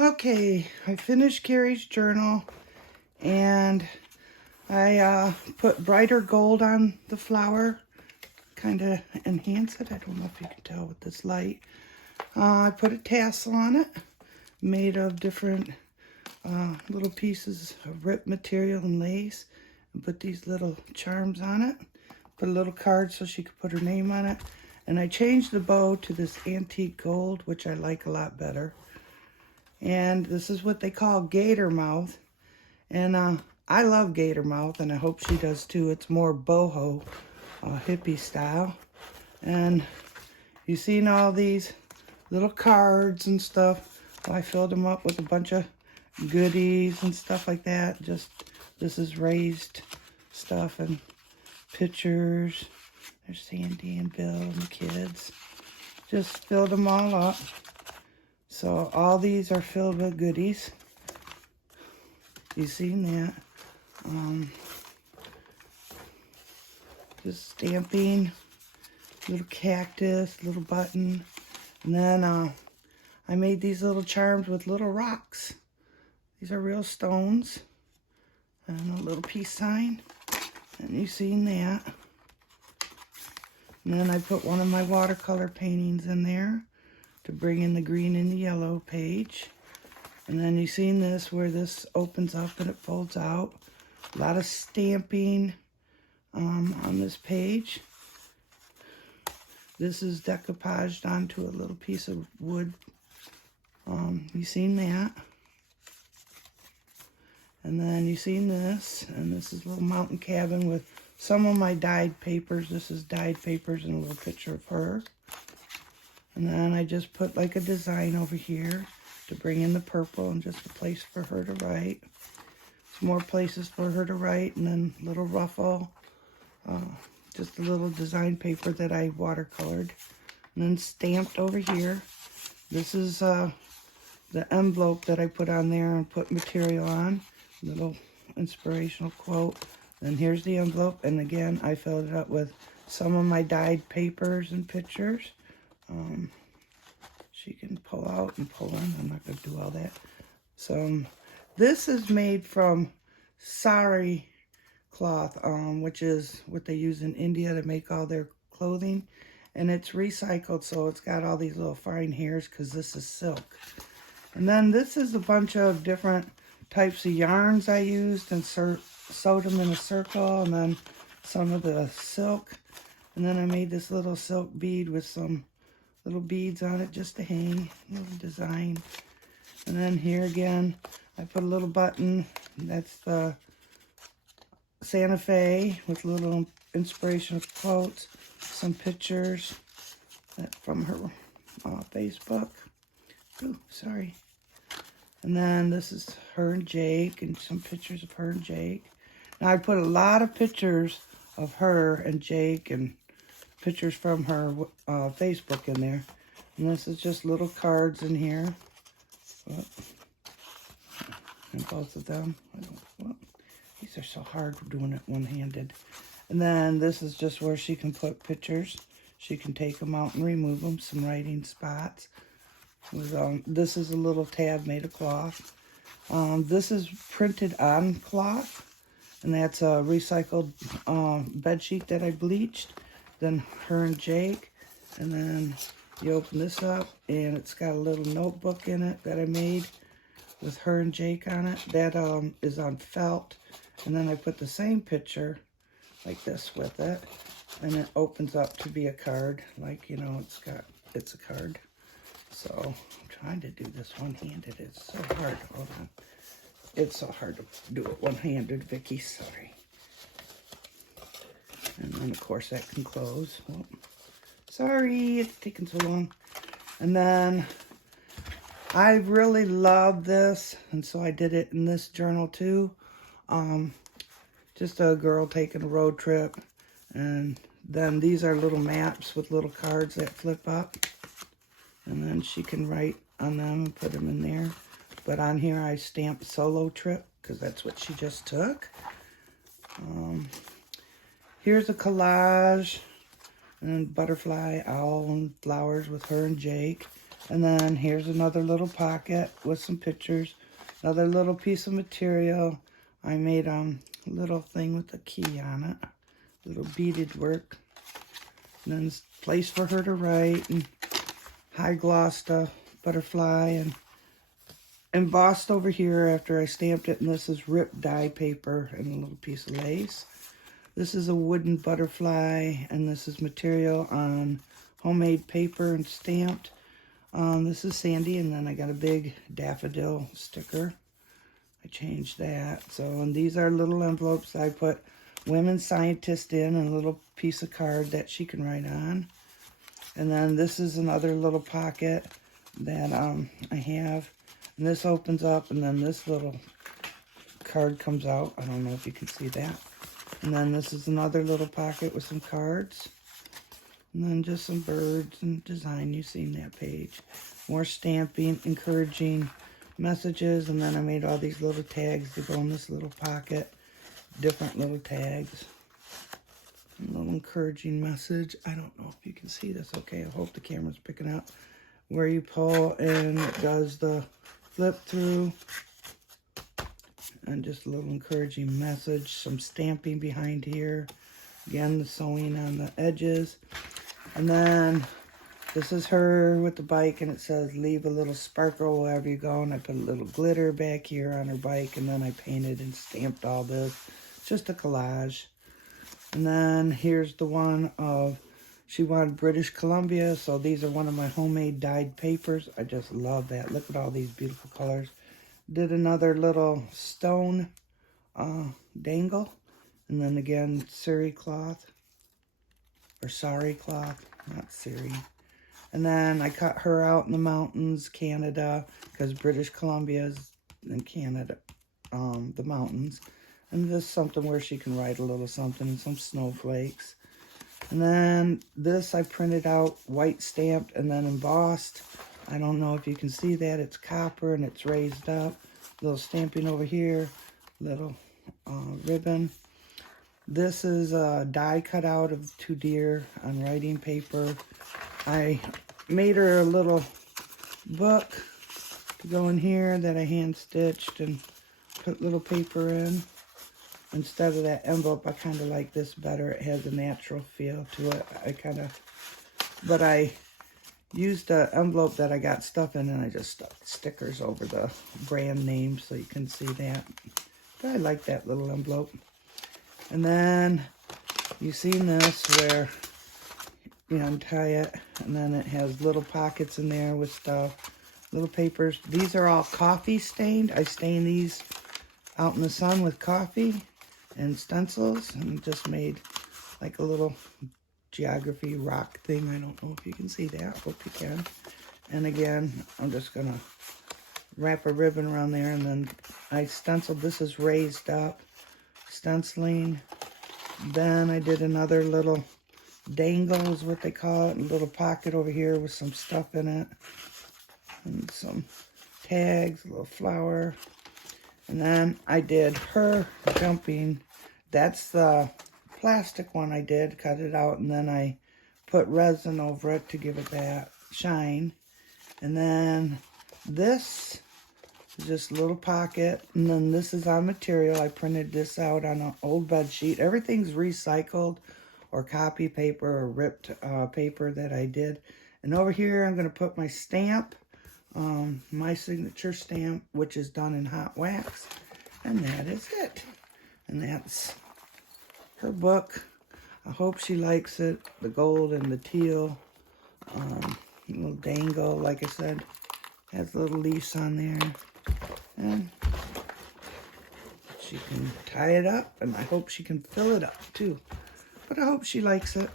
Okay, I finished Cari's journal and I put brighter gold on the flower, kind of enhance it. I don't know if you can tell with this light. I put a tassel on it, made of different little pieces of ripped material and lace, and put these little charms on it. Put a little card so she could put her name on it. And I changed the bow to this antique gold, which I like a lot better. And this is what they call gator mouth. And I love gator mouth, and I hope she does too. It's more boho, hippie style. And you've seen all these little cards and stuff. Well, I filled them up with a bunch of goodies and stuff like that. Just, this is raised stuff and pictures. There's Sandy and Bill and the kids. Just filled them all up. So all these are filled with goodies. You've seen that. Just stamping, little cactus, little button. And then I made these little charms with little rocks. These are real stones. And a little peace sign. And you've seen that. And then I put one of my watercolor paintings in there to bring in the green and the yellow page. And then you've seen this where this opens up and it folds out. A lot of stamping on this page. This is decoupaged onto a little piece of wood. You've seen that. And then you've seen this. And this is a little mountain cabin with some of my dyed papers. This is dyed papers and a little picture of her. And then I just put like a design over here to bring in the purple and just a place for her to write. Some more places for her to write, and then a little ruffle. Just a little design paper that I watercolored. And then stamped over here. This is the envelope that I put on there and put material on. Little inspirational quote. Then here's the envelope, and again I filled it up with some of my dyed papers and pictures. She can pull out and pull in. I'm not going to do all that. So this is made from Cari cloth, which is what they use in India to make all their clothing. And it's recycled, so it's got all these little fine hairs because this is silk. And then this is a bunch of different types of yarns I used and sewed them in a circle, and then some of the silk. And then I made this little silk bead with some little beads on it just to hang, little design. And then here again, I put a little button. That's the Santa Fe with little inspirational quotes, some pictures from her Facebook. Ooh, sorry. And then this is her and Jake, and some pictures of her and Jake. Now I put a lot of pictures of her and Jake and pictures from her Facebook in there. And this is just little cards in here. And both of them. These are so hard doing it one-handed. And then this is just where she can put pictures. She can take them out and remove them. Some writing spots. This is a little tab made of cloth. This is printed on cloth. And that's a recycled bed sheet that I bleached. Then her and Jake. And then you open this up, and it's got a little notebook in it that I made with her and Jake on it. That is on felt. And then I put the same picture like this with it. And it opens up to be a card. Like, you know, it's a card. So I'm trying to do this one-handed. It's so hard. Hold on. It's so hard to do it one-handed, Vicky. Sorry. And then, of course, that can close. Oh, sorry, it's taking so long. And then I really love this, and so I did it in this journal too. Just a girl taking a road trip. And then these are little maps with little cards that flip up. And then she can write on them and put them in there. But on here I stamped solo trip because that's what she just took. Here's a collage and butterfly, owl, and flowers with her and Jake. And then here's another little pocket with some pictures. Another little piece of material. I made a little thing with a key on it. Little beaded work. And then place for her to write. And high glossed butterfly. And embossed over here after I stamped it. And this is ripped dye paper and a little piece of lace. This is a wooden butterfly. And this is material on homemade paper and stamped. This is Sandy, and then I got a big daffodil sticker. I changed that. So, and these are little envelopes I put women scientists in, and a little piece of card that she can write on. And then this is another little pocket that I have. And this opens up, and then this little card comes out. I don't know if you can see that. And then this is another little pocket with some cards. And then just some birds and design. You've seen that page. More stamping, encouraging messages. And then I made all these little tags to go in this little pocket. Different little tags. A little encouraging message. I don't know if you can see this. Okay, I hope the camera's picking up. Where you pull and it does the flip through. And just a little encouraging message. Some stamping behind here. Again, the sewing on the edges. And then this is her with the bike, and it says, leave a little sparkle wherever you go. And I put a little glitter back here on her bike, and then I painted and stamped all this. Just a collage. And then here's the one of, she wanted British Columbia, so these are one of my homemade dyed papers. I just love that. Look at all these beautiful colors. Did another little stone dangle. And then again, sari cloth. Or sari cloth, not sari. And then I cut her out in the mountains, Canada, because British Columbia is in Canada, the mountains. And just something where she can write a little something, and some snowflakes. And then this I printed out, white stamped, and then embossed. I don't know if you can see that. It's copper, and it's raised up. Little stamping over here, little ribbon. This is a die cut out of two deer on writing paper. I made her a little book to go in here that I hand stitched and put little paper in. Instead of that envelope, I kind of like this better. It has a natural feel to it. But I used an envelope that I got stuff in, and I just stuck stickers over the brand name so you can see that. But I like that little envelope. And then you've seen this where you untie it, and then it has little pockets in there with stuff, little papers. These are all coffee stained. I stain these out in the sun with coffee and stencils, and just made like a little geography rock thing. I don't know if you can see that. Hope you can. And again, I'm just going to wrap a ribbon around there, and then I stenciled. This is raised up stenciling. Then I did another little dangle is what they call it, a little pocket over here with some stuff in it, and some tags, a little flower. And then I did her jumping. That's the plastic one I did, cut it out, and then I put resin over it to give it that shine. And then this just a little pocket, and then this is on material. I printed this out on an old bed sheet. Everything's recycled or copy paper or ripped paper that I did. And over here I'm going to put my stamp, my signature stamp, which is done in hot wax. And that is it. And that's her book. I hope she likes it. The gold and the teal. Little dangle, like I said, has little leaves on there. And she can tie it up, and I hope she can fill it up too. But I hope she likes it.